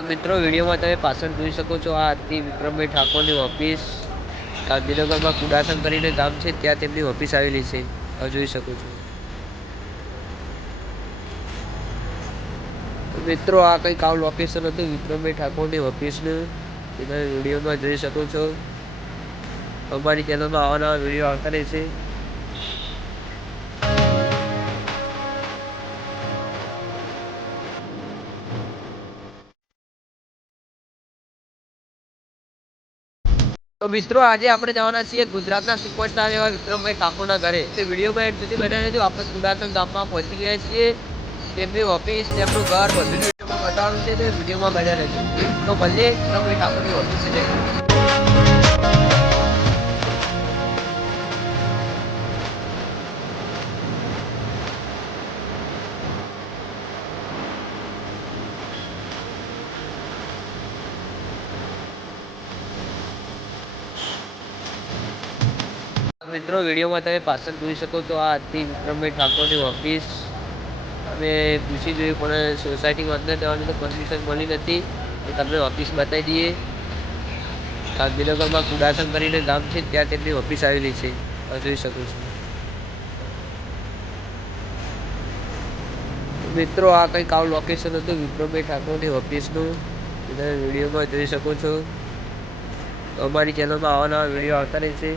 મિત્રો વિડીયોમાં તમે પાછળ જોઈ શકો છો આ હતી વિક્રમભાઈ ઠાકોરની ઓફિસ ગાંધીનગરમાં કુડાસન કરીને ગામ છે ત્યાં તેમની ઓફિસ આવેલી છે જોઈ શકો છો મિત્રો આ કંઈક આ લોકેશન હતું વિક્રમભાઈ ઠાકોરની ઓફિસનું તમે વિડીયોમાં જોઈ શકો છો અમારી ચેનલમાં આવા નવા વિડીયો આવતા રહેશે તો મિત્રો આજે આપણે જવાના છીએ ગુજરાતના સુપરસ્ટાર એવા વિક્રમભાઈ ઠાકોરના ઘરે તે વિડીયોમાં એડ સુધી બનાવી જો આપણે કુડાસન ગામમાં પહોંચી ગયા છીએ તેમની ઓફિસ તેમનું ઘર બધું વિડીયોમાં બતાવવાનું છે તે વિડીયોમાં બન્યા રહેજો તો ભલે વિક્રમભાઈ ઠાકોરની ઓફિસ છે મિત્રો વિડીયોમાં તમે પાછળ જોઈ શકો છો આ હતી વિક્રમભાઈ ઠાકોરની ઓફિસ અમે પૂછી જોયું પણ સોસાયટીમાં અંદર જવાની તો પરમિશન મળી નથી તો તમને ઓફિસ બતાવી દઈએ ગાંધીનગરમાં કુડાસન કરીને ગામ છે ત્યાં તેમની ઓફિસ આવેલી છે જોઈ શકો છો મિત્રો આ કંઈક આવું લોકેશન હતું વિક્રમભાઈ ઠાકોરની ઓફિસનું તમે વિડીયોમાં જોઈ શકો છો અમારી ચેનલમાં આવા નવા વિડીયો આવતા રહેશે